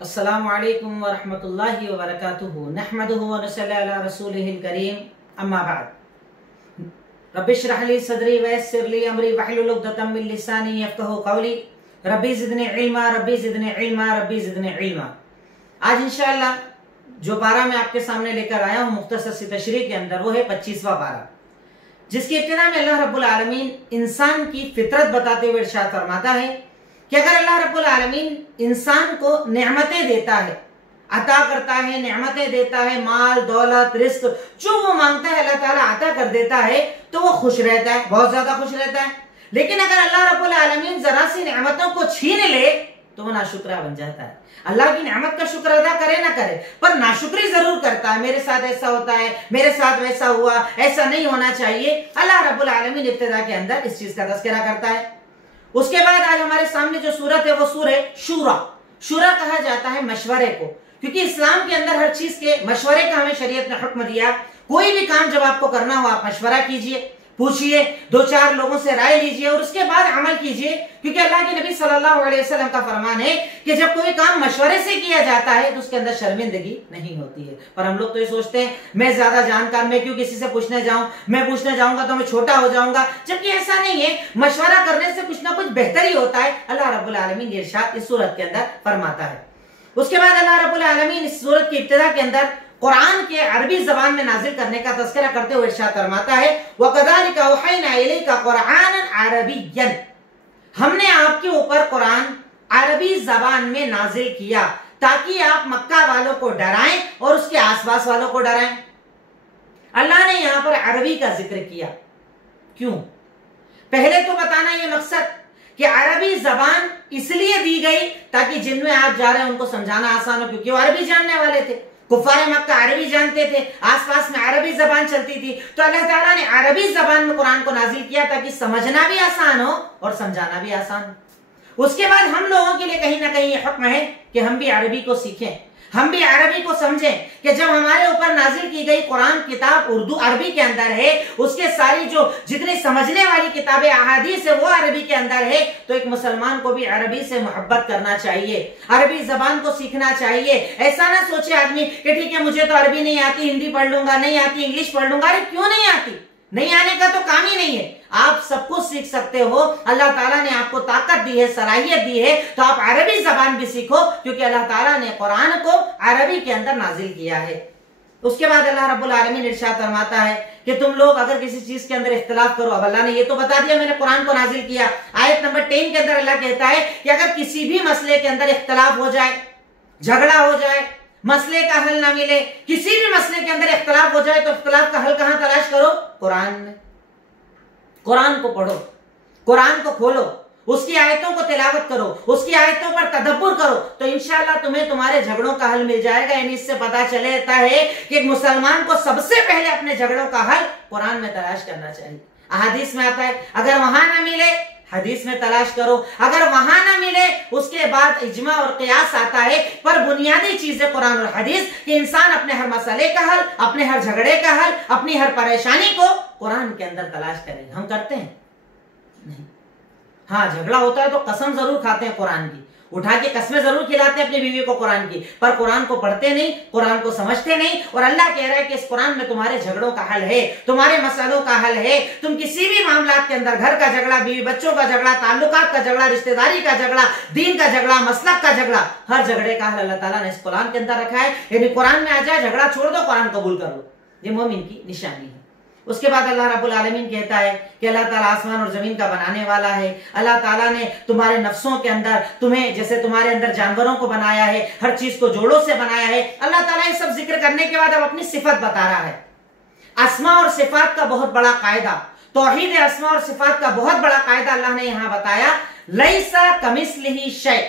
अस्सलामु अलैकुम वरहमतुल्लाहि वबरकातुहू नहमदुहु व नसल्ली अला रसूलिहिल करीम अम्मा बाद रब्बि इश्रह ली सदरी व यस्सिर ली अमरी वहलुल उक़दतम मिन लिसानी यफ़क़हू क़ौली रब्बी ज़िदनी इल्मा रब्बी ज़िदनी इल्मा रब्बी ज़िदनी इल्मा। आज इंशाअल्लाह जो पारा मैं आपके सामने लेकर आया हूँ मुख्तसर सी तशरीह के अंदर, वो है 25वां पारा, जिसकी इब्तिदा में अल्लाह रब्बुल आलमीन इंसान की फितरत बताते हुए इरशाद फरमाता है कि अगर अल्लाह रब्बुल आलमीन इंसान को नेमतें देता है, अता करता है, नेमतें देता है, माल दौलत रिस्क जो वो मांगता है अल्लाह ताला अता कर देता है, तो वो खुश रहता है, बहुत ज्यादा खुश रहता है। लेकिन अगर अल्लाह रब्बुल आलमीन जरा सी नेमतों को छीन ले तो वो नाशुक्रा बन जाता है। अल्लाह की नेमत का शुक्र अदा करे ना करे, पर नाशुक्री जरूर करता है। मेरे साथ ऐसा होता है, मेरे साथ वैसा हुआ, ऐसा नहीं होना चाहिए। अल्लाह रब्बुल आलमीन इब्तिदा के अंदर इस चीज का तज़किरा करता है। उसके बाद आज हमारे सामने जो सूरत है वो सूरह शूरा। शूरा कहा जाता है मशवरे को, क्योंकि इस्लाम के अंदर हर चीज के मशवरे का हमें शरीयत ने हुक्म दिया। कोई भी काम जब आपको करना हो आप मशवरा कीजिए, पूछिए, दो चार लोगों से राय लीजिए और उसके बाद अमल कीजिए, क्योंकि अल्लाह के नबी सल्लल्लाहु अलैहि वसल्लम का फरमान है कि जब कोई काम मशवरे से किया जाता है तो उसके अंदर शर्मिंदगी नहीं होती है। पर हम लोग तो ये सोचते हैं मैं ज्यादा जानकार, मैं क्यों किसी से पूछने जाऊं, मैं पूछने जाऊंगा तो मैं छोटा हो जाऊंगा, जबकि ऐसा नहीं है। मशवरा करने से कुछ ना कुछ बेहतरी होता है। अल्लाह रब्बुल आलमीन ये इरशाद इस सूरत के अंदर फरमाता है। उसके बाद अल्लाह रब्बुल आलमीन इस सूरत की इब्तिदा के अंदर कुरान के अरबी जबान में नाजिल करने का तज़किरा करते हुए इरशाद फरमाता है वकज़ालिका औहयना इलैका कुरआनन अरबिय्यन, हमने आपके ऊपर कुरान अरबी जबान में नाजिल किया ताकि आप मक्का वालों को डराएं और उसके आसपास वालों को डराएं। अल्लाह ने यहां पर अरबी का जिक्र किया, क्यों? पहले तो बताना ये मकसद कि अरबी जबान इसलिए दी गई ताकि जिनमें आप जा रहे हैं उनको समझाना आसान हो, क्योंकि वो अरबी जानने वाले थे। कुफारे मक्का अरबी जानते थे, आसपास में अरबी जबान चलती थी, तो अल्लाह ताला ने अरबी जबान में कुरान को नाजिल किया ताकि समझना भी आसान हो और समझाना भी आसान हो। उसके बाद हम लोगों के लिए कहीं ना कहीं ये हुक्म है कि हम भी अरबी को सीखें, हम भी अरबी को समझें कि जब हमारे ऊपर नाजिल की गई कुरान किताब उर्दू अरबी के अंदर है, उसके सारी जो जितनी समझने वाली किताबें अहादीस है वो अरबी के अंदर है, तो एक मुसलमान को भी अरबी से मोहब्बत करना चाहिए, अरबी जबान को सीखना चाहिए। ऐसा ना सोचे आदमी कि ठीक है मुझे तो अरबी नहीं आती, हिंदी पढ़ लूंगा, नहीं आती इंग्लिश पढ़ लूंगा। अरे क्यों नहीं आती? नहीं आने का तो काम ही नहीं है। आप सब कुछ सीख सकते हो। अल्लाह ताला ने आपको ताकत दी है, सलाहियत दी है, तो आप अरबी जबान भी सीखो, क्योंकि अल्लाह ताला ने कुरान को अरबी के अंदर नाजिल किया है। उसके बाद अल्लाह रब्बुल आलमीन इरशाद फरमाता है कि तुम लोग अगर किसी चीज के अंदर इख्तिलाफ करो, अब अल्लाह ने ये तो बता दिया मैंने कुरान को नाजिल किया। आयत नंबर 10 के अंदर अल्लाह कहता है कि अगर किसी भी मसले के अंदर इख्तिलाफ हो जाए, झगड़ा हो जाए, मसले का हल ना मिले, किसी भी मसले के अंदर इख्तिलाफ हो जाए, तो इख्तिलाफ का हल कहां तलाश करो? कुरान में। कुरान को पढ़ो, कुरान को खोलो, उसकी आयतों को तिलावत करो, उसकी आयतों पर तदब्बुर करो, तो इंशाअल्लाह तुम्हें तुम्हारे झगड़ों का हल मिल जाएगा। यानी इससे पता चलता है कि एक मुसलमान को सबसे पहले अपने झगड़ों का हल कुरान में तलाश करना चाहिए। अहादीस में आता है अगर वहां ना मिले हदीस में तलाश करो, अगर वहां ना मिले उसके बाद इजमा और कियास आता है। पर बुनियादी चीज है कुरान और हदीस कि इंसान अपने हर मसले का हल, अपने हर झगड़े का हल, अपनी हर परेशानी को कुरान के अंदर तलाश करें। हम करते हैं? नहीं। हाँ, झगड़ा होता है तो कसम जरूर खाते हैं कुरान की, उठा के कस्में जरूर खिलाते हैं अपनी बीवी को कुरान की, पर कुरान को पढ़ते नहीं, कुरान को समझते नहीं। और अल्लाह कह रहा है कि इस कुरान में तुम्हारे झगड़ों का हल है, तुम्हारे मसलों का हल है। तुम किसी भी मामला के अंदर, घर का झगड़ा, बीवी बच्चों का झगड़ा, ताल्लुकात का झगड़ा, रिश्तेदारी का झगड़ा, दीन का झगड़ा, मसलक का झगड़ा, हर झगड़े का हल अल्लाह ताला ने इस कुरान के अंदर रखा है। यानी कुरान में आ जाए झगड़ा छोड़ दो, कुरान कबूल कर लो, ये मोमिन की निशानी है। उसके बाद अल्लाह रब्बुल आलमीन कहता है कि अल्लाह ताला आसमान और जमीन का बनाने वाला है। अल्लाह ताला ने तुम्हारे नफ्सों के अंदर, तुम्हें जैसे तुम्हारे अंदर जानवरों को बनाया है, हर चीज को जोड़ों से बनाया है। अल्लाह ताला ये सब जिक्र करने के बाद अब अपनी सिफत बता रहा है। अस्मा और सिफात का बहुत बड़ा कायदा, तौहीद अस्मा और सिफात का बहुत बड़ा कायदा अल्लाह ने यहां बताया। लैसा कमिस्लिही शै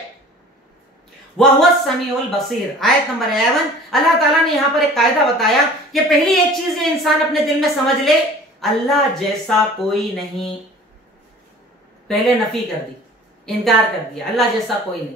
वहुवा समीउल बसीर। आयत नंबर 11 अल्लाह ताला ने यहां पर एक कायदा बताया कि पहली एक चीज ये इंसान अपने दिल में समझ ले, अल्लाह जैसा कोई नहीं। पहले नफी कर दी, इनकार कर दिया, अल्लाह जैसा कोई नहीं,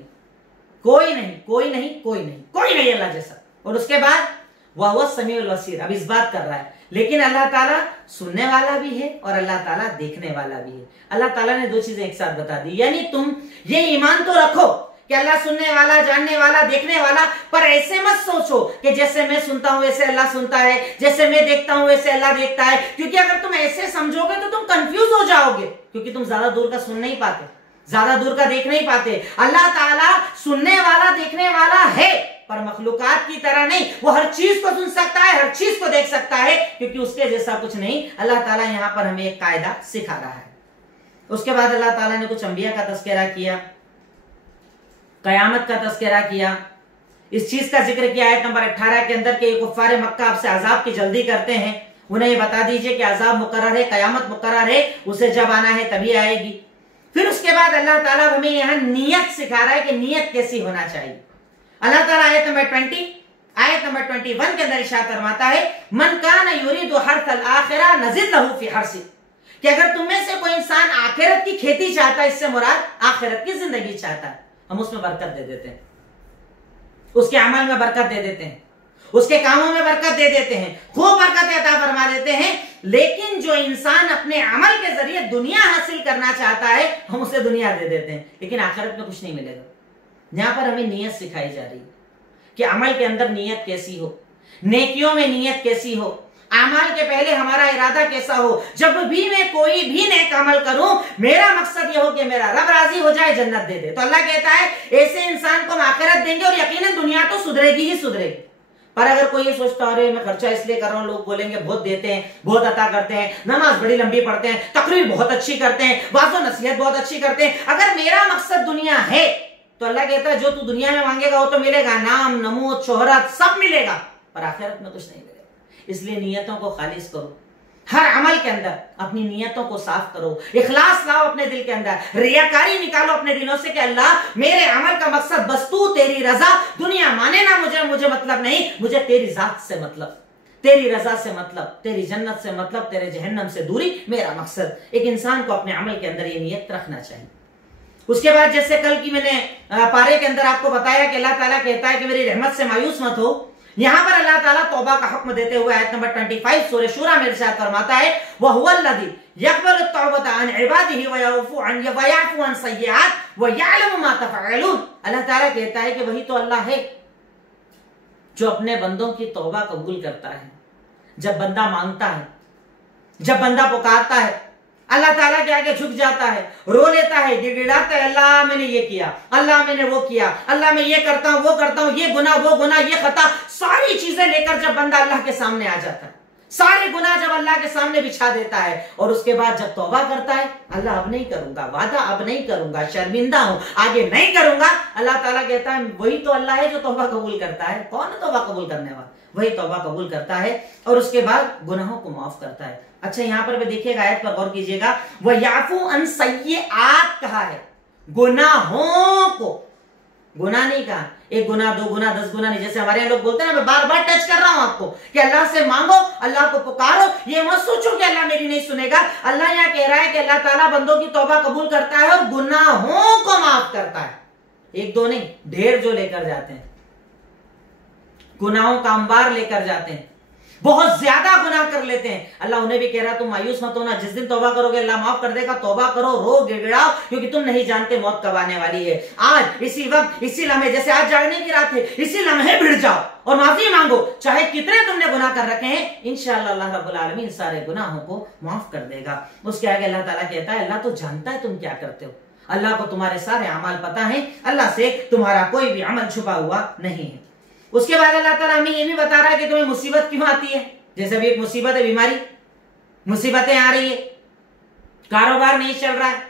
कोई नहीं, कोई नहीं, कोई नहीं, कोई नहीं अल्लाह जैसा। और उसके बाद वहुवा समीउल बसीर, अब इस बात कर रहा है, लेकिन अल्लाह ताला सुनने वाला भी है और अल्लाह ताला देखने वाला भी है। अल्लाह ताला ने दो चीजें एक साथ बता दी। यानी तुम ये ईमान तो रखो कि अल्लाह सुनने वाला, जानने वाला, देखने वाला, पर ऐसे मत सोचो कि जैसे मैं सुनता हूं वैसे अल्लाह सुनता है, जैसे मैं देखता हूं वैसे अल्लाह देखता है। क्योंकि अगर तुम ऐसे समझोगे तो तुम कंफ्यूज हो जाओगे, क्योंकि तुम ज्यादा दूर का सुन नहीं पाते, ज्यादा दूर का देख नहीं पाते। अल्लाह ताला सुनने वाला, देखने वाला है, पर मखलूकात की तरह नहीं। वो हर चीज को सुन सकता है, हर चीज को देख सकता है, क्योंकि उसके जैसा कुछ नहीं। अल्लाह ताला यहां पर हमें एक कायदा सिखा रहा है। उसके बाद अल्लाह ताला ने कुछ अंबिया का तस्करा किया, कयामत का तस्करा किया, इस चीज का जिक्र किया आयत नंबर 18 के अंदर के कुफ्फारे मक्का आपसे अजाब की जल्दी करते हैं, उन्हें ये बता दीजिए कि अजाब मुकर्रर है, कयामत मुकर्रर है, उसे जब आना है तभी आएगी। फिर उसके बाद अल्लाह ताला हमें यहां नियत सिखा रहा है कि नियत कैसी होना चाहिए। अल्लाह ताला आयत नंबर 21 के अंदर इरशाद फरमाता है, मन कान युरीदु हर्सल आखिरा नज़िद लहू फी हर्सी, कि अगर तुम में से कोई इंसान आखिरत की खेती चाहता है, इससे मुराद आखिरत की जिंदगी चाहता है, हम उसमें बरकत दे देते हैं, उसके अमल में बरकत दे देते हैं, उसके कामों में बरकत दे देते हैं, खूब बरकत अता फरमा देते हैं। लेकिन जो इंसान अपने अमल के जरिए दुनिया हासिल करना चाहता है, हम उसे दुनिया दे देते हैं, लेकिन आखिरत में कुछ नहीं मिलेगा। यहां पर हमें नियत सिखाई जा रही है कि अमल के अंदर नियत कैसी हो, नेकियों में नियत कैसी हो, अमल के पहले हमारा इरादा कैसा हो। जब भी मैं कोई भी नेक अमल करूं, मेरा मकसद यह हो कि मेरा रब राजी हो जाए, जन्नत दे दे। तो अल्लाह कहता है ऐसे इंसान को हम आखिरत देंगे, और यकीनन दुनिया तो सुधरेगी ही सुधरेगी। पर अगर कोई ये सोचता है मैं खर्चा इसलिए कर रहा हूं, लोग बोलेंगे बहुत देते हैं, बहुत अता करते हैं, नमाज बड़ी लंबी पढ़ते हैं, तकरीर बहुत अच्छी करते हैं, वाज़ो नसीहत बहुत अच्छी करते हैं, अगर मेरा मकसद दुनिया है तो अल्लाह कहता है जो तू दुनिया में मांगेगा वो तो मिलेगा, नाम, नमूद, शोहरत सब मिलेगा, पर आखिरत में कुछ नहीं मिलेगा। इसलिए नियतों को खालिस करो, हर अमल के अंदर अपनी नियतों को साफ करो, इखलास लाओ अपने दिल के अंदर, रियाकारी निकालो अपने दिलों से कि अल्लाह मेरे अमल का मकसद बस तू, तेरी रजा, दुनिया माने ना मुझे मतलब नहीं, मुझे तेरी जात से मतलब, तेरी रजा से मतलब, तेरी जन्नत से मतलब, तेरे जहन्नम से दूरी मेरा मकसद। एक इंसान को अपने अमल के अंदर ये नियत रखना चाहिए। उसके बाद जैसे कल की मैंने पारे के अंदर आपको बताया कि अल्लाह ताला कहता है कि मेरी रहमत से मायूस मत हो। यहां पर अल्लाह ताला तौबा का हुक्म देते हुए आयत नंबर 25 सूरह शूरा में इरशाद फरमाता है, व हुवल्लज़ी यक़बलु तौबता अन इबादिही व यअफ़ू अन सय्यिआत व यअलमु मा तफ़अलून। अल्लाह ताला कहता है कि वही तो अल्लाह है जो अपने बंदों की तौबा कबूल करता है। जब बंदा मांगता है, जब बंदा पुकारता है, अल्लाह ताला के आगे झुक जाता है, रो लेता है, गिड़गिड़ाता है, अल्लाह मैंने ये किया, अल्लाह मैंने वो किया, अल्लाह मैं ये करता हूं, वो करता हूं, ये गुनाह, वो गुनाह, ये खता, सारी चीजें लेकर जब बंदा अल्लाह के सामने आ जाता है, सारे गुनाह जब अल्लाह के सामने बिछा देता है, और उसके बाद जब तौबा करता है, अल्लाह अब नहीं करूंगा, वादा अब नहीं करूंगा, शर्मिंदा हूं, आगे नहीं करूंगा, अल्लाह ताला कहता है वही तो अल्लाह है जो तौबा कबूल करता है। कौन है तौबा कबूल करने वाला? वही तौबा कबूल करता है और उसके बाद गुनाहों को माफ करता है। अच्छा, यहां पर भी देखिएगा, आयत पर गौर कीजिएगा, वह याफू अन सय्यिआत कहा है, गुनाहों को, गुनाह नहीं कहा, एक गुनाह, दो गुनाह, 10 गुनाह नहीं। जैसे हमारे यहाँ लोग बोलते हैं ना, मैं बार बार टच कर रहा हूं आपको कि अल्लाह से मांगो, अल्लाह को पुकारो, ये मत सोचो कि अल्लाह मेरी नहीं सुनेगा। अल्लाह यहाँ कह रहा है कि अल्लाह ताला बंदों की तौबा कबूल करता है और गुनाहों को माफ करता है। एक दो नहीं, ढेर जो लेकर जाते हैं, गुनाहों का अंबार लेकर जाते हैं, बहुत ज्यादा गुनाह कर लेते हैं, अल्लाह उन्हें भी कह रहा है तुम मायूस मत होना, जिस दिन तौबा करोगे अल्लाह माफ कर देगा। तौबा करो, रो, गिड़गिड़ाओ, क्योंकि तुम नहीं जानते मौत कब आने वाली है। आज इसी वक्त, इसी लम्हे, जैसे आज जागने की रात है, इसी लम्हे भिड़ जाओ और माफी मांगो, चाहे कितने तुमने गुनाह कर रखे हैं, इंशाअल्लाह अल्लाह रब्बुल आलमीन सारे गुनाहों को माफ कर देगा। उसके आगे अल्लाह ताला कहता है अल्लाह तो जानता है तुम क्या करते हो, अल्लाह को तुम्हारे सारे अमाल पता है, अल्लाह से तुम्हारा कोई भी अमल छुपा हुआ नहीं है। उसके बाद अल्लाह ताला हमें ये भी बता रहा है कि तुम्हें मुसीबत क्यों आती है। जैसे अभी एक मुसीबत है, बीमारी, मुसीबतें आ रही है, कारोबार नहीं चल रहा है,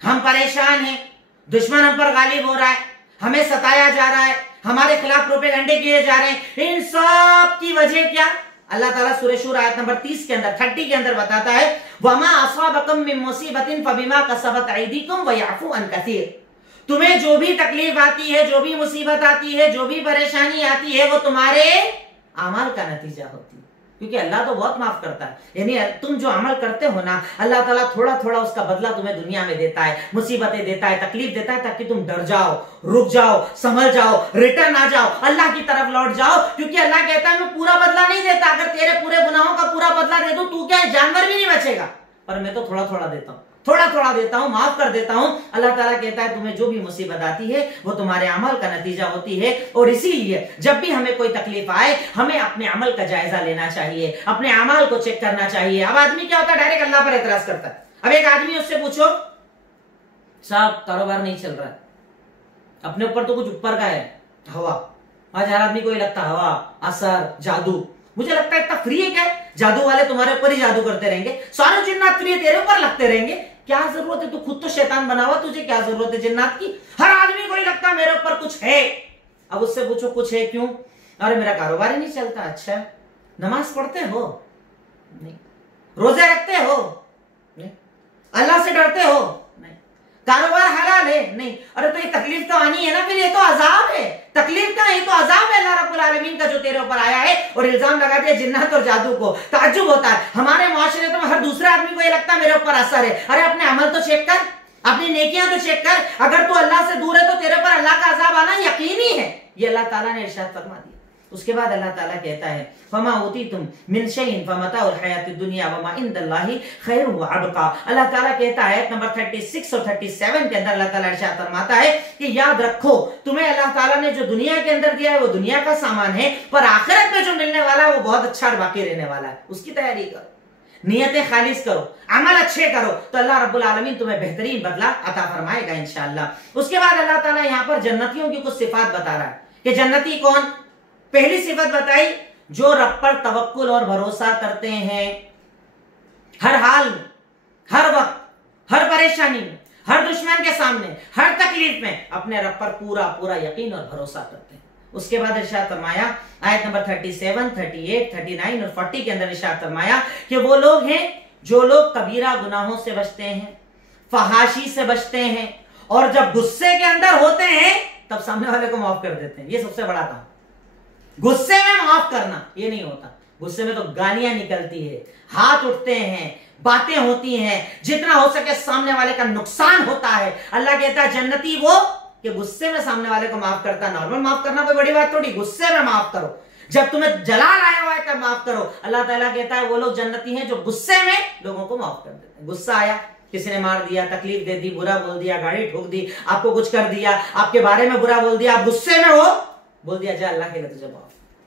हम परेशान हैं, दुश्मन हम पर गालिब हो रहा है, हमें सताया जा रहा है, हमारे खिलाफ प्रोपेगेंडे किए जा रहे हैं, इन सब की वजह क्या? अल्लाह ताला सूरह शूरा आयत नंबर 30 के अंदर, 30 के अंदर बताता है, वमा असाबकुम मिन मुसीबतिन फबिमा कसबत अयदीकुम व याफू अन कसीर। तुम्हें जो भी तकलीफ आती है, जो भी मुसीबत आती है, जो भी परेशानी आती है, वो तुम्हारे अमल का नतीजा होती है, क्योंकि अल्लाह तो बहुत माफ करता है। यानी तुम जो अमल करते हो ना, अल्लाह ताला थोड़ा थोड़ा उसका बदला तुम्हें दुनिया में देता है, मुसीबतें देता है, तकलीफ देता है, ताकि तुम डर जाओ, रुक जाओ, संभल जाओ, रिटर्न आ जाओ, अल्लाह की तरफ लौट जाओ। क्योंकि अल्लाह कहता है मैं पूरा बदला नहीं देता, अगर तेरे पूरे गुनाहों का पूरा बदला दे दूं, तू क्या जानवर भी नहीं बचेगा, पर मैं तो थोड़ा थोड़ा देता हूं, थोड़ा थोड़ा देता हूं, माफ कर देता हूं। अल्लाह ताला कहता है तुम्हें जो भी मुसीबत आती है वो तुम्हारे अमल का नतीजा होती है। और इसीलिए जब भी हमें कोई तकलीफ आए हमें अपने अमल का जायजा लेना चाहिए, अपने अमल को चेक करना चाहिए। अब आदमी क्या होता है, डायरेक्ट अल्लाह पर एतराज करता है। अब एक आदमी उससे पूछो साहब कारोबार नहीं चल रहा है, अपने ऊपर तो कुछ ऊपर का है, हवा। आज हर आदमी को ये लगता है हवा, असर, जादू। मुझे लगता है इतना फ्री है क्या, जादू वाले तुम्हारे ऊपर ही जादू करते रहेंगे, सारे जिन्नात फ्री है तेरे ऊपर लगते रहेंगे। क्या जरूरत है, तू खुद तो शैतान बना हुआ, तुझे क्या जरूरत है जिन्नात की। हर आदमी को ही लगता है मेरे ऊपर कुछ है। अब उससे पूछो कुछ है क्यों, अरे मेरा कारोबार ही नहीं चलता। अच्छा, नमाज पढ़ते हो? नहीं। रोजे रखते हो? नहीं। अल्लाह से डरते हो? नहीं। कारोबार हलाल है? नहीं। अरे तो ये तकलीफ तो आनी है ना, फिर ये तो अजाब है। तकलीफ का ये तो अजाब है अल्लाह रब्बुल आलमीन का जो तेरे ऊपर आया है, और इल्जाम लगा दिया जिन्नात और जादू को। ताज्जुब होता है हमारे मुआशरे में, हर दूसरे आदमी को ये लगता है मेरे ऊपर असर है। अरे अपने अमल तो चेक कर, अपनी नेकियां तो चेक कर। अगर तू अल्लाह से दूर है तो तेरे पर अल्लाह का अजाब आना यकीनी है। ये अल्लाह ताला ने इरशाद फरमा दिया। उसके बाद अल्लाह ताला कहता है फमा उतीतुम मिन शैइन फमताउल हयातिद दुनिया वमा इंदल्लाहि खैरुन व अबका। अल्लाह ताला कहता है आयत नंबर 36 और 37 के अंदर अल्लाह ताला इरशाद फरमाता है कि याद रखो तुम्हें अल्लाह ताला ने जो दुनिया के अंदर दिया है वो दुनिया का सामान है, पर आखिरत में जो मिलने वाला है वो बहुत अच्छा और बाकी रहने वाला है। उसकी तैयारी करो, नियतें खालिस करो, अमल अच्छे करो, तो अल्लाह रब्बुल आलमीन तुम्हें बेहतरीन बदला अता फरमाएगा इंशाअल्लाह। उसके बाद अल्लाह ताला यहां पर जन्नतियों की कुछ सिफात बता रहा है कि जन्नती कौन। पहली सिफत बताई जो रब पर तवक्कुल और भरोसा करते हैं, हर हाल में, हर वक्त, हर परेशानी में, हर दुश्मन के सामने, हर तकलीफ में अपने रब पर पूरा पूरा यकीन और भरोसा करते हैं। उसके बाद इरशाद फरमाया आयत नंबर 37, 38, 39 और 40 के अंदर इरशाद फरमाया कि वो लोग हैं जो लोग कबीरा गुनाहों से बचते हैं, फहाशी से बचते हैं, और जब गुस्से के अंदर होते हैं तब सामने वाले को माफ कर देते हैं। ये सबसे बड़ा काम, गुस्से में माफ करना ये नहीं होता। गुस्से में तो गालियां निकलती है, हाथ उठते हैं, बातें होती हैं, जितना हो सके सामने वाले का नुकसान होता है। अल्लाह कहता है जन्नती वो कि गुस्से में सामने वाले को माफ करता। नॉर्मल माफ करना कोई बड़ी बात थोड़ी, गुस्से में माफ करो, जब तुम्हें जलाल आया हुआ है तब माफ करो। अल्लाह ताला कहता है वो लोग जन्नती हैं जो गुस्से में लोगों को माफ कर देते हैं। गुस्सा आया, किसी ने मार दिया, तकलीफ दे दी, बुरा बोल दिया, गाड़ी ठोक दी, आपको कुछ कर दिया, आपके बारे में बुरा बोल दिया, आप गुस्से में हो, बोल दिया जा अल्लाह के लिए तुझे माफ।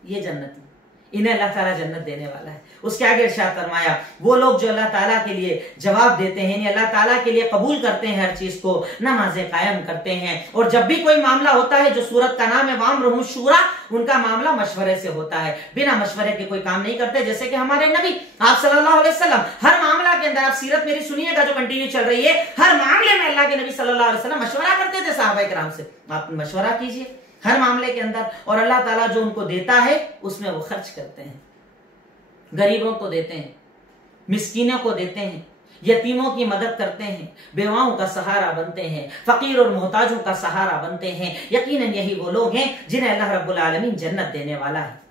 ये जन्नती, इन्हें अल्लाह ताला जन्नत देने वाला है। उसके आगे इरशाद फरमाया वो लोग जो अल्लाह ताला के लिए जवाब देते हैं, अल्लाह ताला के लिए कबूल करते हैं हर चीज को, नमाजें कायम करते हैं, और जब भी कोई मामला होता है, जो सूरत का नाम है वामरुहुम शूरा, उनका मामला मशवरे से होता है, बिना मशवरे के कोई काम नहीं करते। जैसे कि हमारे नबी आप सल्लल्लाहु अलैहि वसल्लम हर मामला के अंदर, आप सीरत मेरी सुनिएगा जो कंटिन्यू चल रही है, हर मामले में अल्लाह के नबी सल्लल्लाहु अलैहि वसल्लम मशवरा करते थे सहाबा किराम से। आप मशवरा कीजिए हर मामले के अंदर, और अल्लाह ताला जो उनको देता है उसमें वो खर्च करते हैं, गरीबों को देते हैं, मिस्कीनों को देते हैं, यतीमों की मदद करते हैं, बेवाओं का सहारा बनते हैं, फकीर और मोहताजों का सहारा बनते हैं। यकीनन यही वो लोग हैं जिन्हें अल्लाह रब्बुल आलमीन जन्नत देने वाला है।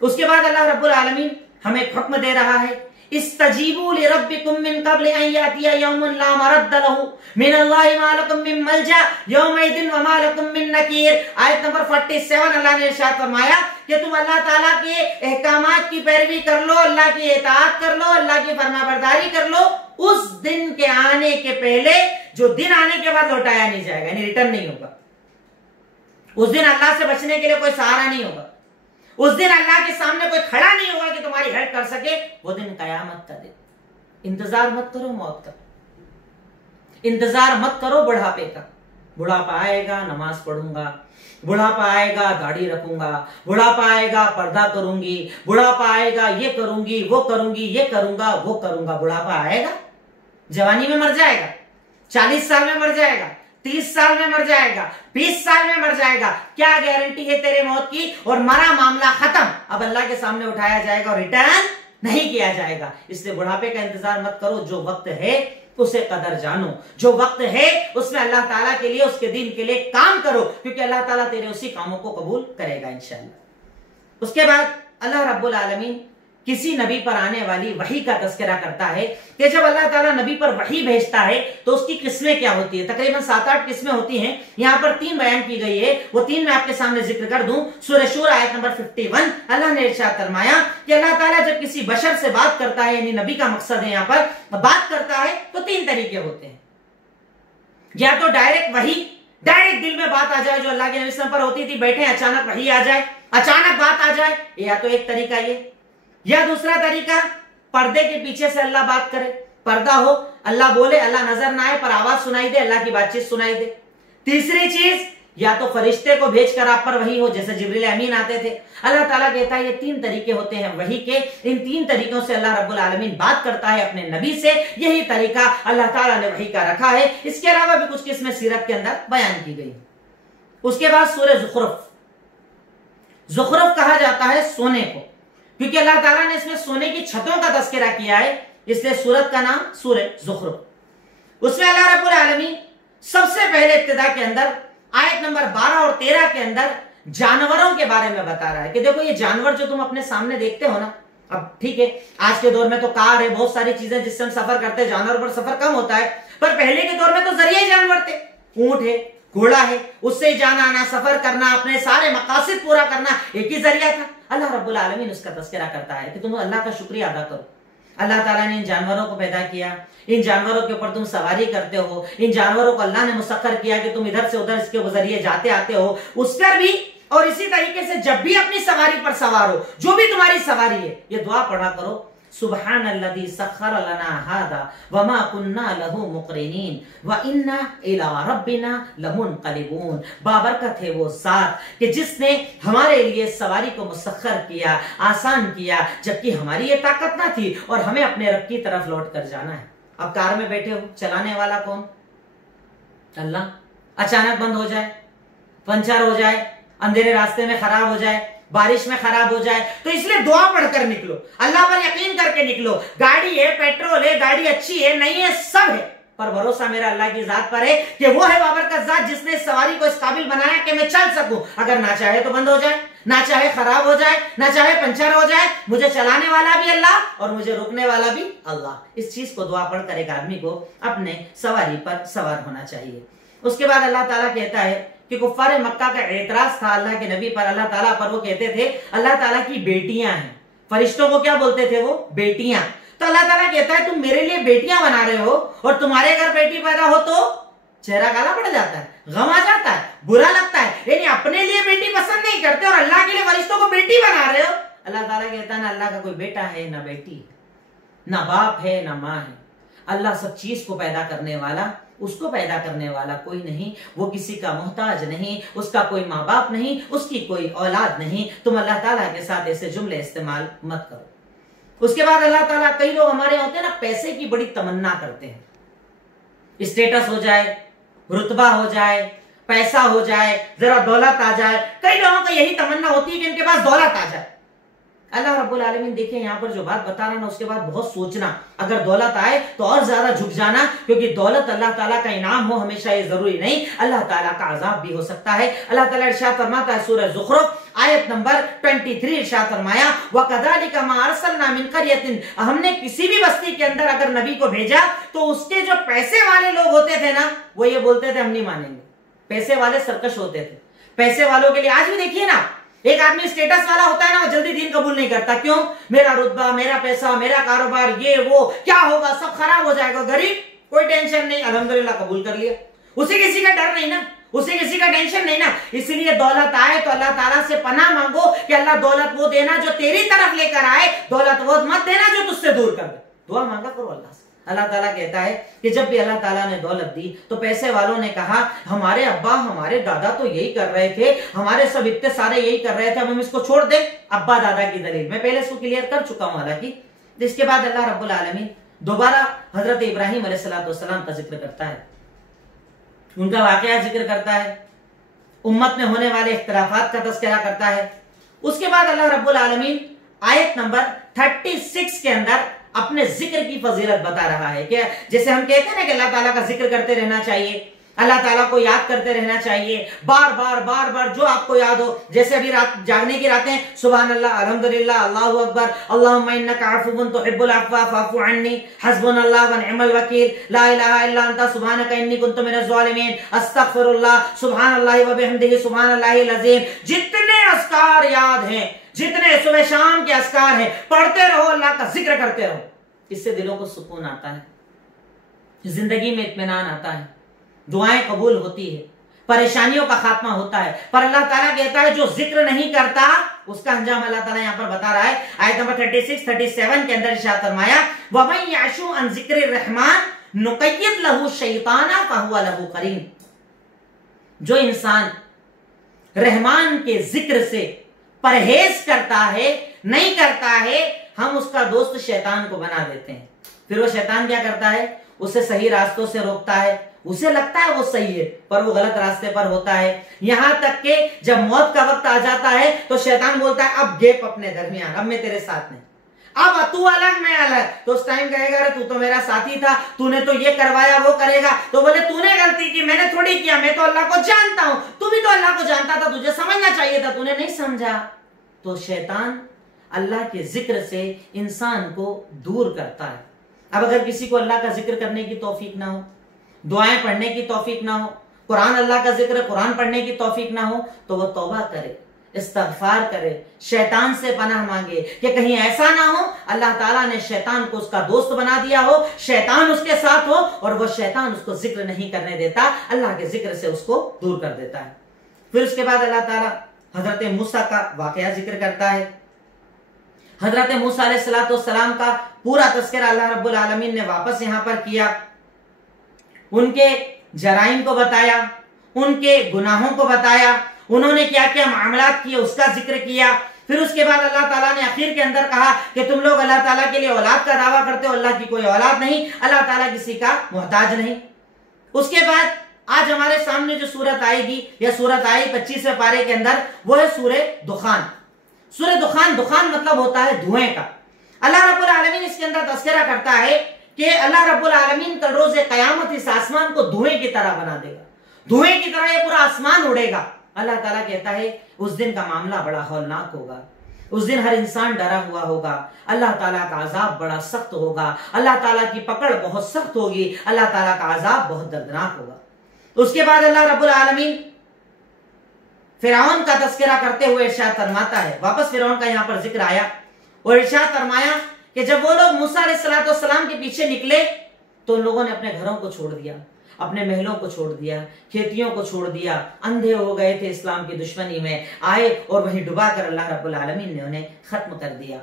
उसके बाद अल्लाह रब्बुल आलमीन हमें हुक्म दे रहा है इस्तजीबू लिरब्बिकुम मिन क़ब्ल अन यातिया यौमुन ला मरद्द लहू मिनल्लाहि मा लकुम मिन मल्जा यौमइदिन व मा लकुम मिन नकीर। आयत नंबर 47 अल्लाह ने इरशाद फरमाया कि तुम अल्लाह ताला के अहकामात की पैरवी कर लो, अल्लाह की इताअत कर लो, अल्लाह की फरमाबरदारी कर लो। उस दिन के आने के पहले, जो दिन आने के बाद लौटाया नहीं जाएगा, यानी रिटर्न नहीं होगा। उस दिन अल्लाह से बचने के लिए कोई सहारा नहीं होगा। उस दिन अल्लाह के सामने कोई खड़ा नहीं होगा कि तुम्हारी हेल्प कर सके। वो दिन कयामत का दिन। इंतजार मत करो मौत का, इंतजार मत करो बुढ़ापे का। बुढ़ापा आएगा नमाज पढ़ूंगा, बुढ़ापा आएगा दाढ़ी रखूंगा, बुढ़ापा आएगा पर्दा करूंगी, बुढ़ापा आएगा ये करूंगी वो करूंगी, ये करूंगा वो करूंगा। बुढ़ापा आएगा, जवानी में मर जाएगा, 40 साल में मर जाएगा, 30 साल में मर जाएगा, 20 साल में मर जाएगा। क्या गारंटी है तेरे मौत की? और मरा मामला खत्म, अब अल्लाह के सामने उठाया जाएगा और रिटर्न नहीं किया जाएगा। इसलिए बुढ़ापे का इंतजार मत करो। जो वक्त है उसे कदर जानो, जो वक्त है उसमें अल्लाह ताला के लिए, उसके दीन के लिए काम करो, क्योंकि अल्लाह ताला तेरे उसी कामों को कबूल करेगा इंशाअल्लाह। उसके बाद अल्लाह रब्बुल आलमीन किसी नबी पर आने वाली वही का तस्करा करता है कि जब अल्लाह ताला नबी पर वही भेजता है तो उसकी किस्में क्या होती है। तकरीबन 7-8 किस्में होती हैं। यहां पर 3 बयान की गई है, वो 3 मैं आपके सामने जिक्र कर दूं। सूरह शूरा आयत नंबर 51, अल्लाह ने इरशाद फरमाया कि अल्लाह ताला जब किसी बशर से बात करता है, यानी नबी का मकसद है यहां पर बात करता है, तो 3 तरीके होते हैं। या तो डायरेक्ट वही, डायरेक्ट दिल में बात आ जाए जो अल्लाह के नबी पर होती थी, बैठे अचानक वही आ जाए, अचानक बात आ जाए, या तो एक तरीका ये। या दूसरा तरीका, पर्दे के पीछे से अल्लाह बात करे, पर्दा हो, अल्लाह बोले, अल्लाह नजर ना आए पर आवाज सुनाई दे, अल्लाह की बातचीत सुनाई दे। तीसरी चीज, या तो फरिश्ते को भेजकर आप पर वही हो, जैसे जिब्रील अमीन आते थे। अल्लाह ताला कहता है ये 3 तरीके होते हैं वही के। इन 3 तरीकों से अल्लाह रब्बुल आलमीन बात करता है अपने नबी से। यही तरीका अल्लाह ताला ने वही का रखा है। इसके अलावा भी कुछ किस्में सीरत के अंदर बयान की गई। उसके बाद सूरह ज़ुखरुफ, ज़ुखरुफ कहा जाता है सोने को, क्योंकि अल्लाह ताला ने इसमें सोने की छतों का तज़किरा किया है, इसलिए सूरत का नाम सूरह ज़ुखरुफ। उसमें अल्लाह रब्बुल आलमीन सबसे पहले इब्तिदा के अंदर आयत नंबर 12 और 13 के अंदर जानवरों के बारे में बता रहा है कि देखो ये जानवर जो तुम अपने सामने देखते हो ना, अब ठीक है आज के दौर में तो कार है, बहुत सारी चीजें जिससे हम सफर करते हैं, जानवर पर सफर कम होता है, पर पहले के दौर में तो जरिए जानवर थे। ऊंट है, घोड़ा है, उससे जाना आना, सफर करना, अपने सारे मकासद पूरा करना एक ही जरिया था। अल्लाह रब्बुल आलमीन उसका तज़किरा करता है कि तुम अल्लाह का शुक्रिया अदा करो। अल्लाह ताला ने इन जानवरों को पैदा किया, इन जानवरों के ऊपर तुम सवारी करते हो, इन जानवरों को अल्लाह ने मुसक्खर किया कि तुम इधर से उधर इसके जरिए जाते आते हो, उस पर भी। और इसी तरीके से जब भी अपनी सवारी पर सवार हो, जो भी तुम्हारी सवारी है, ये दुआ पढ़ा करो, सुब्हानल्लज़ी सख्खर लना हादा वमा कुन्ना लहू मुक़रिनीन व इन्ना इला रब्बिना लमुनक़लिबून। बाबरकत है वो ज़ात कि जिसने हमारे लिए सवारी को मुसख्खर किया, आसान किया, जबकि हमारी ये ताकत ना थी, और हमें अपने रब की तरफ लौट कर जाना है। अब कार में बैठे हो, चलाने वाला कौन? अल्लाह। अचानक बंद हो जाए, पंचर हो जाए, अंधेरे रास्ते में खराब हो जाए, बारिश में खराब हो जाए, तो इसलिए दुआ पढ़कर निकलो, अल्लाह पर यकीन करके निकलो। गाड़ी है, पेट्रोल है, गाड़ी अच्छी है, नहीं है, सब है, पर भरोसा मेरा अल्लाह की जात पर है कि वो है बाबरकत जात जिसने सवारी को इस काबिल बनाया कि मैं चल सकूं। अगर ना चाहे तो बंद हो जाए, ना चाहे खराब हो जाए, ना चाहे पंचर हो जाए, मुझे चलाने वाला भी अल्लाह और मुझे रोकने वाला भी अल्लाह। इस चीज को दुआ पढ़कर एक आदमी को अपने सवारी पर सवार होना चाहिए। उसके बाद अल्लाह ताला कहता है कि कुफ्फार मक्का का एतराज था अल्लाह के नबी पर, अल्लाह ताला पर। वो कहते थे अल्लाह ताला की बेटियां हैं। फरिश्तों को क्या बोलते थे वो? बेटियां। तो अल्लाह ताला कहता है तुम मेरे लिए बेटियां बना रहे हो, और तुम्हारे घर बेटी पैदा हो तो चेहरा काला पड़ जाता है, गम आ जाता है, बुरा लगता है, यानी अपने लिए बेटी पसंद नहीं करते और अल्लाह के लिए फरिश्तों को बेटी बना रहे हो। अल्लाह ताला कहता है ना अल्लाह का कोई बेटा है, ना बेटी, ना बाप है, ना माँ है। अल्लाह सब चीज को पैदा करने वाला, उसको पैदा करने वाला कोई नहीं, वो किसी का मोहताज नहीं, उसका कोई माँ बाप नहीं, उसकी कोई औलाद नहीं। तुम अल्लाह ताला के साथ ऐसे जुमले इस्तेमाल मत करो। उसके बाद अल्लाह ताला, कई लोग हमारे होते हैं ना, पैसे की बड़ी तमन्ना करते हैं, स्टेटस हो जाए, रुतबा हो जाए, पैसा हो जाए, जरा दौलत आ जाए। कई लोगों को यही तमन्ना होती है कि इनके पास दौलत आ जाए। अल्लाह रब्बुल आलमीन देखिए यहाँ पर जो बात बता रहा ना, उसके बाद बहुत सोचना। अगर दौलत आए तो और ज्यादा झुक जाना, क्योंकि दौलत अल्लाह ताला का इनाम हो हमेशा ये जरूरी नहीं, अल्लाह ताला का अजाब भी हो सकता है। अल्लाह ताला इरशाद फरमाता है सूरह ज़ुखरुफ आयत नंबर 23, इरशाद फरमाया वकज़ालिका मा अरसलना मिन क़रयतिन, हमने किसी भी बस्ती के अंदर अगर नबी को भेजा तो उसके जो पैसे वाले लोग होते थे ना, वो ये बोलते थे हम नहीं मानेंगे। पैसे वाले सरकश होते थे। पैसे वालों के लिए आज भी देखिए ना, एक आदमी स्टेटस वाला होता है ना, वो जल्दी दीन कबूल नहीं करता। क्यों? मेरा रुतबा, मेरा पैसा, मेरा कारोबार, ये वो क्या होगा, सब खराब हो जाएगा। गरीब कोई टेंशन नहीं, अल्हम्दुलिल्लाह कबूल कर लिया। उसे किसी का डर नहीं ना, उसे किसी का टेंशन नहीं ना। इसलिए दौलत आए तो अल्लाह ताला से पनाह मांगो कि अल्लाह दौलत वो देना जो तेरी तरफ लेकर आए, दौलत वो मत देना जो तुझसे दूर कर दे। दुआ मांगा करो अल्लाह से। अल्लाह ताला कहता है कि जब भी अल्लाह ताला ने दौलत दी तो पैसे वालों ने कहा हमारे अब्बा हमारे दादा तो यही कर रहे थे, हमारे सब इतने सारे यही कर रहे थे, अब हम इसको छोड़ दें। अब्बा दादा की दलील मैं पहले इसको क्लियर कर चुका हूं हालांकि। इसके बाद अल्लाह रब्बुल आलमीन दोबारा हजरत इब्राहिम अलैहिस्सलाम का जिक्र करता है, उनका वाकया जिक्र करता है, उम्मत में होने वाले इख्तिलाफात का तज़किरा करता है। उसके बाद अल्लाह रब्बुल आलमीन आयत नंबर 36 के अंदर अपने जिक्र की फजीलत बता रहा है कि जैसे हम कहते हैं ना कि अल्लाह ताला का जिक्र करते रहना चाहिए, अल्लाह ताला को याद करते रहना चाहिए, बार बार बार बार जो आपको याद हो। जैसे अभी रात जागने की रातें, सुभान अल्लाह, अल्हम्दुलिल्लाह, अल्लाहु अकबर, अल्लाहुम्मा इन्नका अफ़ुव्वुन तुहिब्बुल अफ़्वा फ़अफ़ु अन्नी, हस्बुनल्लाह व निअमल वकील, ला इलाहा इल्ला अंता सुब्हानका इन्नी कुन्तु मिनज़ ज़ालिमीन, अस्तग़फ़िरुल्लाह, सुब्हानल्लाहि व बिहम्दिही, सुब्हानल्लाहिल अज़ीम। जितने अस्कार याद हैं, जितने सुबह शाम के अस्कार हैं, पढ़ते रहो, अल्लाह का जिक्र करते रहो। इससे दिलों को सुकून आता है, जिंदगी में इत्मीनान आता है, दुआएं कबूल होती है, परेशानियों का खात्मा होता है। पर अल्लाह ताला कहता है जो जिक्र नहीं करता उसका अंजाम अल्लाह ताला यहां पर बता रहा है। आयत नंबर 36, 37 के अंदर इरशाद फरमाया, वमन यअशु अन ज़िक्रिर रहमान नुक़य्यिद लहू शैताना फहुवा लहू क़रीन। जो इंसान रहमान के जिक्र से परहेज करता है, नहीं करता है, हम उसका दोस्त शैतान को बना देते हैं। फिर वो शैतान क्या करता है, उसे सही रास्तों से रोकता है, उसे लगता है वो सही है पर वो गलत रास्ते पर होता है। यहां तक कि जब मौत का वक्त आ जाता है तो शैतान बोलता है अब गैप अपने दरमियान, अब मैं तेरे साथ नहीं, अब तू अलग मैं अलग। तो उस टाइम कहेगा अरे तू तो मेरा साथी था, तूने तो ये करवाया वो करेगा। तो बोले तूने गलती की, मैंने थोड़ी किया, मैं तो अल्लाह को जानता हूं, तू भी तो अल्लाह को जानता था, तुझे समझना चाहिए था, तूने नहीं समझा। तो शैतान अल्लाह के जिक्र से इंसान को दूर करता है। अब अगर किसी को अल्लाह का जिक्र करने की तौफीक ना हो, दुआएं पढ़ने की तौफीक ना हो, कुरान अल्लाह का जिक्र कुरान पढ़ने की तौफीक ना हो, तो वह तौबा करे, इस्तग़फ़ार करे, शैतान से पनाह मांगे कि कहीं ऐसा ना हो अल्लाह ताला ने शैतान को उसका दोस्त बना दिया हो, शैतान उसके साथ हो और वह शैतान उसको जिक्र नहीं करने देता, अल्लाह के जिक्र से उसको दूर कर देता है। फिर उसके बाद अल्लाह ताला हजरत मूसा का वाकया जिक्र करता है। हजरत मूसा अलैहिस्सलाम का पूरा तज़किरा अल्लाह रब्बुल आलमीन ने वापस यहां पर किया, उनके जराइम को बताया, उनके गुनाहों को बताया, उन्होंने क्या क्या मामलात किए उसका जिक्र किया। फिर उसके बाद अल्लाह ताला ने आखिर के अंदर कहा कि तुम लोग अल्लाह ताला के लिए औलाद का दावा करते हो, अल्लाह की कोई औलाद नहीं, अल्लाह ताला किसी का मोहताज नहीं। उसके बाद आज हमारे सामने जो सूरत आएगी या सूरत आई 25वें पारे के अंदर, वो है सूरे दुखान। सूरे दुखान, दुखान मतलब होता है धुएं का। अल्लाह रब्बुल आलमीन इसके अंदर तज़किरा करता है कि अल्लाह रब्बुल आलमीन कल रोज़े क़यामत इस आसमान को धुएं की तरह बना देगा, धुएं की तरह ये पूरा आसमान उड़ेगा। अल्लाह ताला कहता है उस दिन का मामला बड़ा हौलनाक होगा, उस दिन हर इंसान डरा हुआ होगा, अल्लाह ताला का अजाब बड़ा सख्त होगा, अल्लाह ताला की पकड़ बहुत सख्त होगी, अल्लाह ताला का अजाब बहुत दर्दनाक होगा। उसके बाद अल्लाह रब्बुल आलमीन फिरौन का तज़किरा करते हुए इरशाद फरमाता है, वापस फिरौन का यहां पर जिक्र आया और इरशाद फरमाया कि जब वो लोग मूसा अलैहिस्सलाम के पीछे निकले तो उन लोगों ने अपने घरों को छोड़ दिया, अपने महलों को छोड़ दिया, खेतियों को छोड़ दिया, अंधे हो गए थे इस्लाम की दुश्मनी में, आए और वहीं डुबा कर अल्लाह रब्बुल आलमीन ने उन्हें खत्म कर दिया।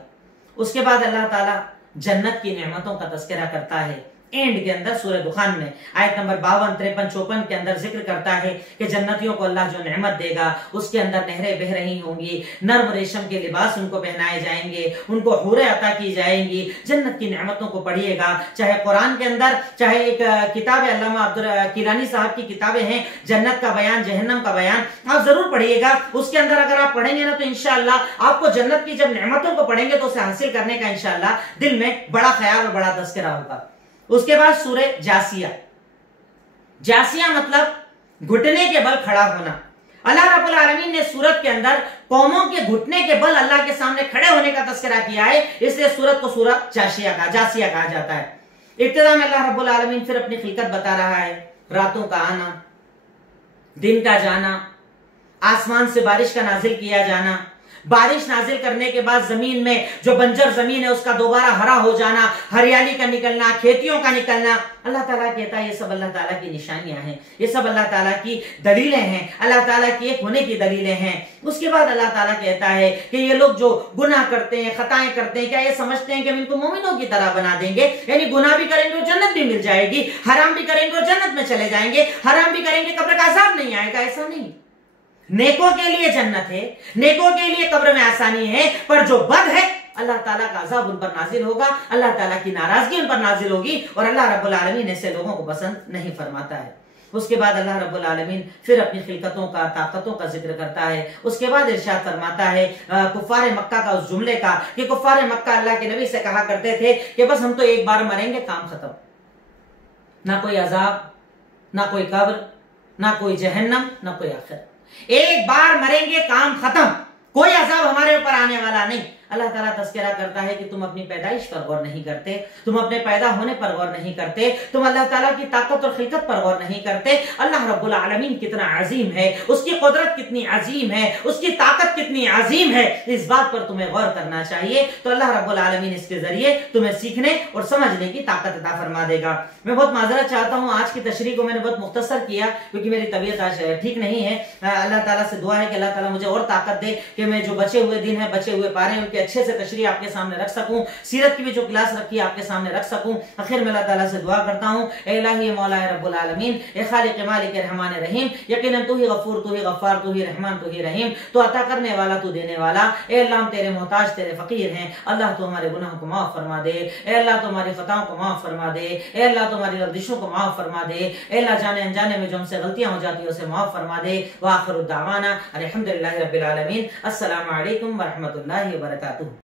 उसके बाद अल्लाह ताला जन्नत की नेमतों का तज़किरा करता है। एंड के अंदर सूरह दुखान में आयत नंबर 52, 53, 54 के अंदर जिक्र करता है कि जन्नतियों को अल्लाह जो नेमत देगा उसके अंदर नहरें बह रही होंगी, नर्म रेशम के लिबास उनको पहनाए जाएंगे, उनको हूरें अता की जाएंगी। जन्नत की नेमतों को पढ़िएगा, चाहे कुरान के अंदर, चाहे एक किताब है अल्लामा अब्दुल किलानी साहब की किताबें हैं जन्नत का बयान, जहन्नम का बयान, आप जरूर पढ़िएगा। उसके अंदर अगर आप पढ़ेंगे ना तो इंशाअल्लाह आपको जन्नत की जब नेमतों को पढ़ेंगे तो उसे हासिल करने का इंशाअल्लाह दिल में बड़ा ख्याल और बड़ा तज़किरा होगा। उसके बाद सूरे जासिया, जासिया मतलब घुटने के बल खड़ा होना। अल्लाह रब्बुल आलमीन ने सूरत के अंदर कौमों के घुटने के बल अल्लाह के सामने खड़े होने का तज़किरा किया है, इसलिए सूरत को सूरत जासिया कहा जाता है। इब्तिदा में अल्लाह रब्बुल आलमीन फिर अपनी खिलकत बता रहा है, रातों का आना, दिन का जाना, आसमान से बारिश का नाजिल किया जाना, बारिश नाजिल करने के बाद जमीन में जो बंजर जमीन है उसका दोबारा हरा हो जाना, हरियाली का निकलना, खेतियों का निकलना। अल्लाह ताला कहता है ये सब अल्लाह ताला की निशानियां हैं, ये सब अल्लाह ताला की दलीलें हैं, अल्लाह ताला की एक होने की दलीलें हैं। उसके बाद अल्लाह ताला कहता है कि ये लोग जो गुनाह करते हैं, खताएं करते हैं, क्या ये समझते हैं कि हम इनको मोमिनों की तरह बना देंगे, यानी गुनाह भी करेंगे और जन्नत भी मिल जाएगी, हराम भी करेंगे और जन्नत में चले जाएंगे, हराम भी करेंगे कब्र का अज़ाब नहीं आएगा। ऐसा नहीं, नेकों के लिए जन्नत है, नेकों के लिए कब्र में आसानी है, पर जो बद है अल्लाह ताला का अज़ाब उन पर नाजिल होगा, अल्लाह ताला की नाराजगी उन पर नाजिल होगी और अल्लाह रब्बुल आलमीन ऐसे लोगों को पसंद नहीं फरमाता है। उसके बाद अल्लाह रब्बुल आलमीन फिर अपनी खिलकतों का, ताकतों का जिक्र करता है। उसके बाद इरशाद फरमाता है कुफ्फार मक्का का उस जुमले का कि कुफ्फार मक्का अल्लाह के नबी से कहा करते थे कि बस हम तो एक बार मरेंगे, काम खत्म, ना कोई अजाब, ना कोई कब्र, ना कोई जहन्नम, ना कोई आखिरत। एक बार मरेंगे, काम खत्म, कोई अज़ाब हमारे ऊपर आने वाला नहीं। अल्लाह ताला तज़किरा करता है कि तुम अपनी पैदाइश पर गौर नहीं करते, तुम अपने पैदा होने पर गौर नहीं करते, तुम अल्लाह ताला की ताकत और खिलकत पर गौर नहीं करते। अल्लाह रब्बुल आलमीन कितना अजीम है, उसकी कुदरत कितनी अजीम है, उसकी ताकत कितनी अजीम है, इस बात पर तुम्हें गौर करना चाहिए। तो अल्लाह रब्बुल आलमीन इसके जरिए तुम्हें सीखने और समझने की ताकत अता फरमा देगा। मैं बहुत माजरत चाहता हूँ, आज की तशरीह को मैंने बहुत मुख्तसर किया क्योंकि मेरी तबीयत आज ठीक नहीं है। अल्लाह ताला से दुआ है कि अल्लाह ताला मुझे और ताकत दे कि मैं जो बचे हुए दिन है, बचे हुए पारे उनके अच्छे से तशरीह आपके सामने रख सकूं, सीरत की भी जो क्लास रखी है आपके सामने रख सकूं। आखिर में अल्लाह ताला से दुआ करता हूं, ए इलाही मौला रब्बुल आलमीन, ए खालिक मालिक रहमान रहीम, यकीनन तू ही गफूर, तू ही गफ्फार, तू ही रहमान, तू ही रहीम, तू अता करने वाला, तू देने वाला। ए अल्लाह हम तेरे मोहताज, तेरे फकीर हैं। अल्लाह तू हमारे गुनाहों को माफ फरमा दे, ए अल्लाह तू हमारी खताओं को माफ फरमा दे, ए अल्लाह तू हमारी गर्दिशों को माफ फरमा दे, ए अल्लाह जाने अनजाने में जो हमसे गलतियां हो जाती है उसे माफ फरमा दे। व आखिरु दावाना अल्हम्दुलिल्लाहि रब्बिल आलमीन। अस्सलामु अलैकुम व रहमतुल्लाहि व बरकातुहू।